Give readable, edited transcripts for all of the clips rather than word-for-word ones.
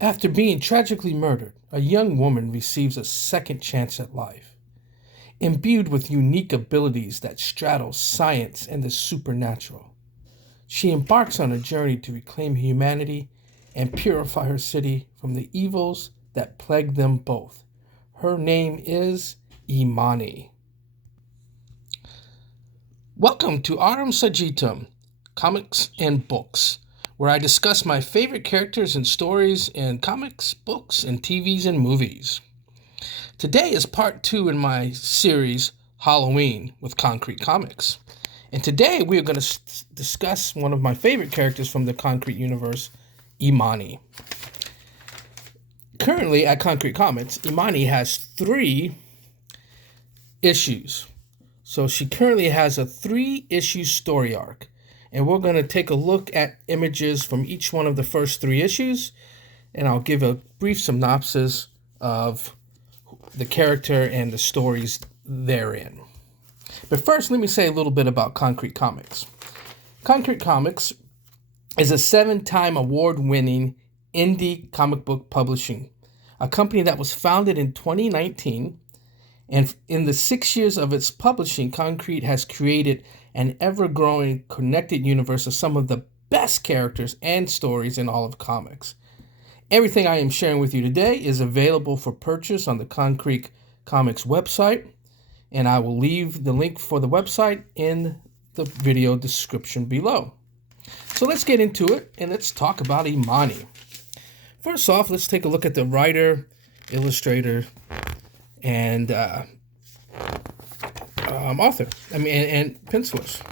After being tragically murdered, a young woman receives a second chance at life. Imbued with unique abilities that straddle science and the supernatural, she embarks on a journey to reclaim humanity and purify her city from the evils that plague them both. Her name is EMONI. Welcome to Aram Sajitam, Comics and Books, where I discuss my favorite characters and stories in comics, books, and TVs and movies. Today is part 2 in my series, Halloween, with KONKRET Comics. And today we are going to discuss one of my favorite characters from the KONKRET universe, EMONI. Currently at KONKRET Comics, EMONI has 3 issues. So she currently has a 3-issue story arc. And we're going to take a look at images from each one of the first 3 issues. And I'll give a brief synopsis of the character and the stories therein. But first, let me say a little bit about KONKRET Comics. KONKRET Comics is a 7-time award-winning indie comic book publishing, a company that was founded in 2019. And in the 6 years of its publishing, KONKRET has created an ever-growing connected universe of some of the best characters and stories in all of comics. Everything I am sharing with you today is available for purchase on the KONKRET Comics website, and I will leave the link for the website in the video description below. So let's get into it, and let's talk about EMONI. First off, let's take a look at the writer, illustrator, and author, and pencilist.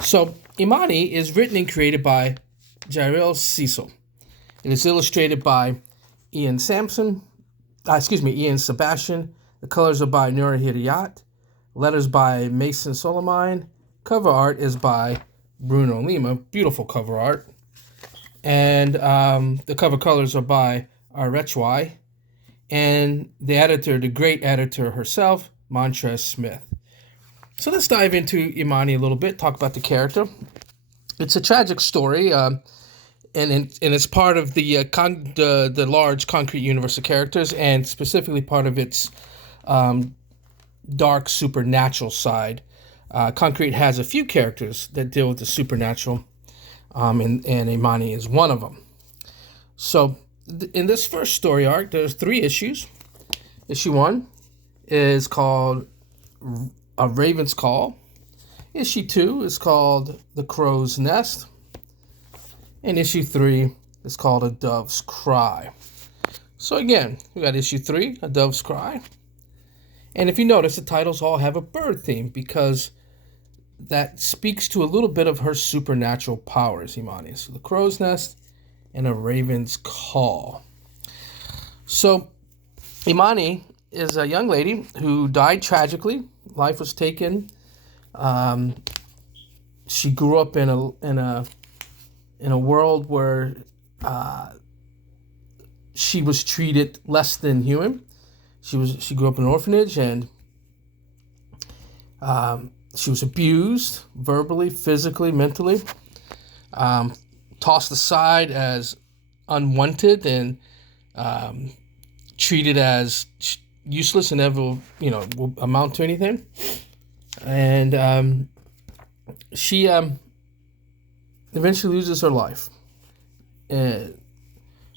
So EMONI is written and created by Jairil Cecil. It is illustrated by Ian Sebastian. The colors are by Nura Hidayat. Letters by Mason Soleimani. Cover art is by Bruno Lima. Beautiful cover art. And the cover colors are by Arechwai. And the editor, the great editor herself, Montrez Smith. So let's dive into EMONI a little bit, talk about the character. It's a tragic story, and it's part of the large KONKRET universe of characters, and specifically part of its dark supernatural side. KONKRET has a few characters that deal with the supernatural, and EMONI is one of them. So in this first story arc, there's 3 issues. Issue 1 is called A Raven's Call. Issue 2 is called The Crow's Nest. And issue 3 is called A Dove's Cry. So again, we got issue 3, A Dove's Cry. And if you notice, the titles all have a bird theme because that speaks to a little bit of her supernatural powers, EMONI. So The Crow's Nest and A Raven's Call. So EMONI is a young lady who died tragically. Life was taken. She grew up in a world where she was treated less than human. She grew up in an orphanage, and she was abused verbally, physically, mentally, tossed aside as unwanted, and treated as useless and never, will amount to anything. And she eventually loses her life, and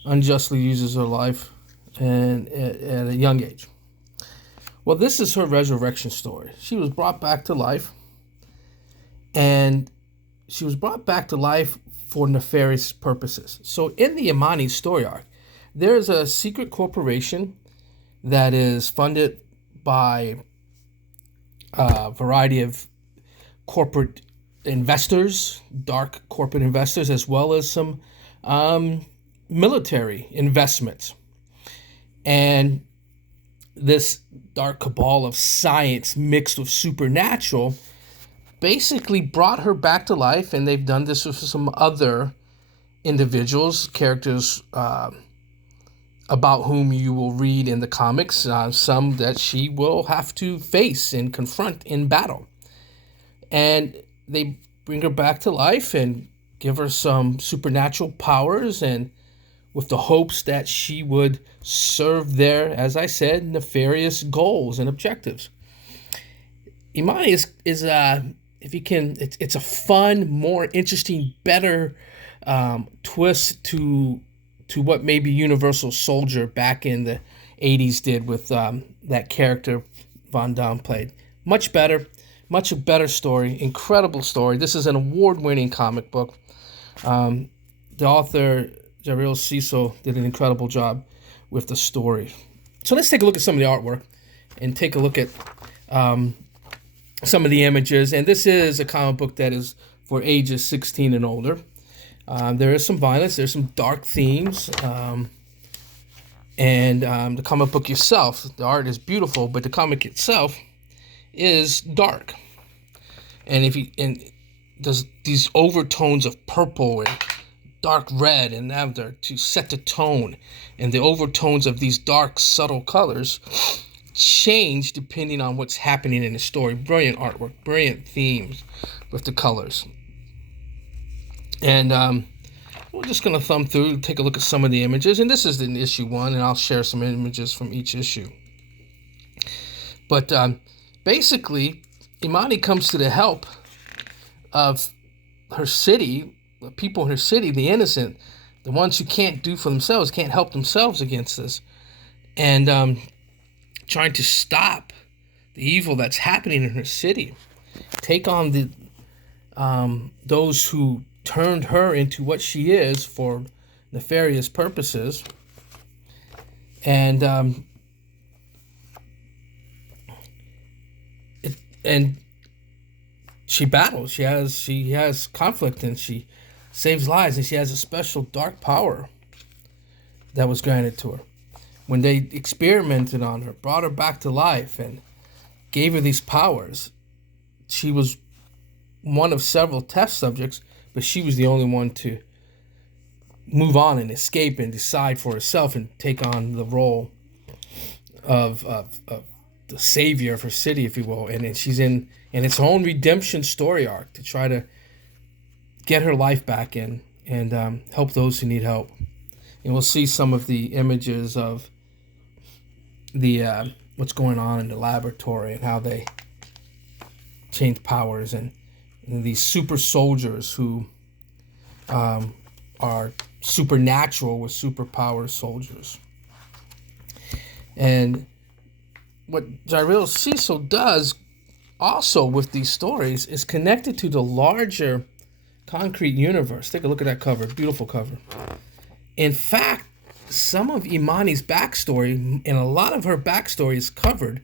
unjustly loses her life, and at a young age. Well, this is her resurrection story. She was brought back to life, and she was brought back to life for nefarious purposes. So in the EMONI story arc, there is a secret corporation that is funded by a variety of corporate investors, dark corporate investors, as well as some military investments. And this dark cabal of science mixed with supernatural basically brought her back to life, and they've done this with some other individuals, characters about whom you will read in the comics, some that she will have to face and confront in battle. And they bring her back to life and give her some supernatural powers, and with the hopes that she would serve their, as I said, nefarious goals and objectives. EMONI is if you can, it's a fun, more interesting, better twist to what maybe Universal Soldier back in the 80s did with that character Von Damme played. Much better, much a better story, incredible story. This is an award-winning comic book. The author, Jarrell Cecil, did an incredible job with the story. So let's take a look at some of the artwork and take a look at some of the images. And this is a comic book that is for ages 16 and older. There is some violence. There's some dark themes. And the comic book itself, the art is beautiful, but the comic itself is dark. And there's these overtones of purple and dark red and lavender to set the tone, and the overtones of these dark, subtle colors change depending on what's happening in the story. Brilliant artwork, brilliant themes with the colors. And we're just going to thumb through, take a look at some of the images. And this is in issue 1, and I'll share some images from each issue. But basically, EMONI comes to the help of her city, the people in her city, the innocent, the ones who can't do for themselves, can't help themselves against this, and trying to stop the evil that's happening in her city, take on the those who turned her into what she is for nefarious purposes, and she battles. She has conflict, and she saves lives, and she has a special dark power that was granted to her. When they experimented on her, brought her back to life, and gave her these powers, she was one of several test subjects, but she was the only one to move on and escape and decide for herself and take on the role of the savior of her city, if you will. And then she's in its own redemption story arc to try to get her life back in and help those who need help. And we'll see some of the images of the what's going on in the laboratory and how they change powers, and these super soldiers who are supernatural with superpower soldiers. And what Jarrell Cecil does also with these stories is connected to the larger KONKRET universe. Take a look at that cover. Beautiful cover. In fact, some of EMONI's backstory, and a lot of her backstory, is covered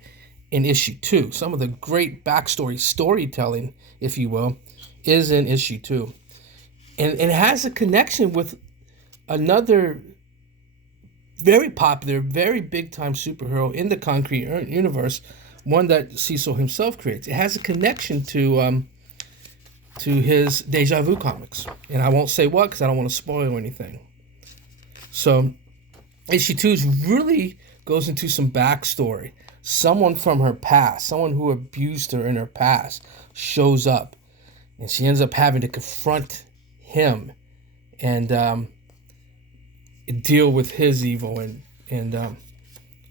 in issue 2. Some of the great backstory storytelling, if you will, is in issue 2. And it has a connection with another very popular, very big-time superhero in the KONKRET universe, one that Cecil himself creates. It has a connection to his Deja Vu comics. And I won't say what because I don't want to spoil anything. So issue 2 really goes into some backstory. Someone from her past, someone who abused her in her past, shows up. And she ends up having to confront him and deal with his evil. And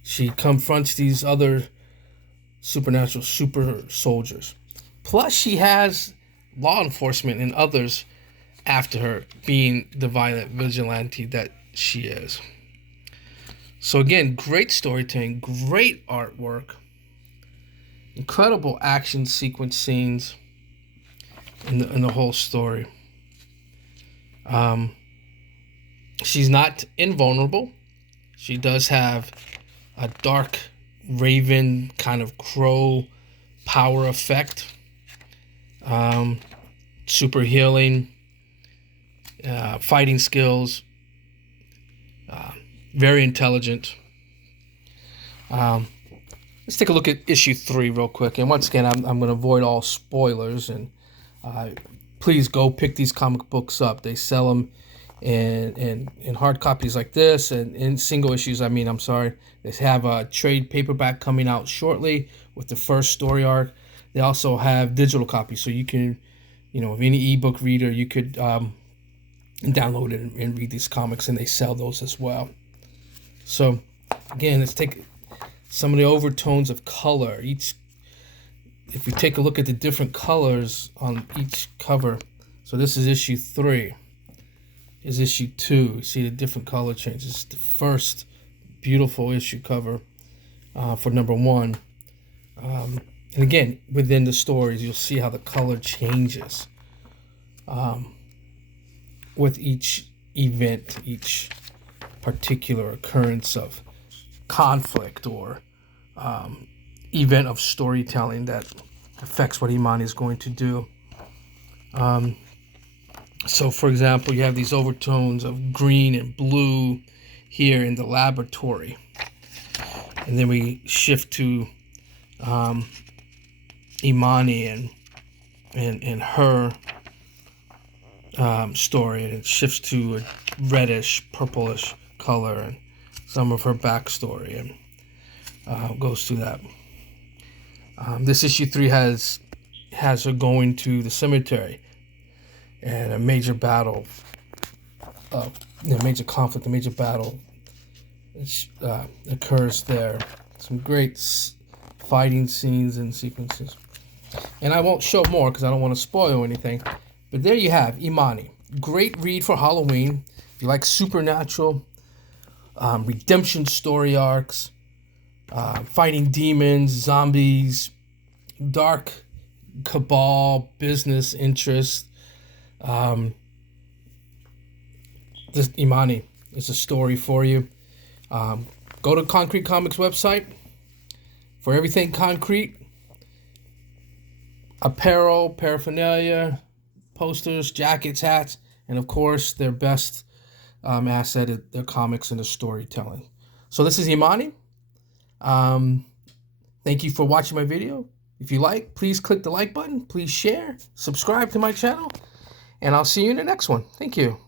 she confronts these other supernatural super soldiers. Plus, she has law enforcement and others after her, being the violent vigilante that she is. So again, great storytelling, great artwork, incredible action sequence scenes in the whole story. She's not invulnerable. She does have a dark raven kind of crow power effect. Super healing, fighting skills, very intelligent. Let's take a look at issue 3 real quick. And once again, I'm going to avoid all spoilers. And please go pick these comic books up. They sell them in hard copies like this, and in single issues. They have a trade paperback coming out shortly with the first story arc. They also have digital copies, so you can, if any ebook reader, you could and download it and read these comics, and they sell those as well. So again, let's take some of the overtones of color. If we take a look at the different colors on each cover, so this is issue 3. Is issue 2. You see the different color changes. It's the first beautiful issue cover for number 1. And again, within the stories, you'll see how the color changes with each event, each particular occurrence of conflict or event of storytelling that affects what EMONI is going to do. So, for example, you have these overtones of green and blue here in the laboratory. And then we shift to EMONI and her story, and it shifts to a reddish, purplish color, and some of her backstory, and goes through that. This issue 3 has her going to the cemetery, and a major battle, major conflict, a major battle occurs there. Some great fighting scenes and sequences. And I won't show more because I don't want to spoil anything. But there you have EMONI. Great read for Halloween. If you like supernatural, redemption story arcs, fighting demons, zombies, dark cabal, business interests, this EMONI is a story for you. Go to KONKRET Comics website for everything concrete. Apparel, paraphernalia, posters, jackets, hats, and of course their best asset is their comics and their storytelling. So this is EMONI. Thank you for watching my video. If you like, please click the like button. Please share, subscribe to my channel, and I'll see you in the next one. Thank you.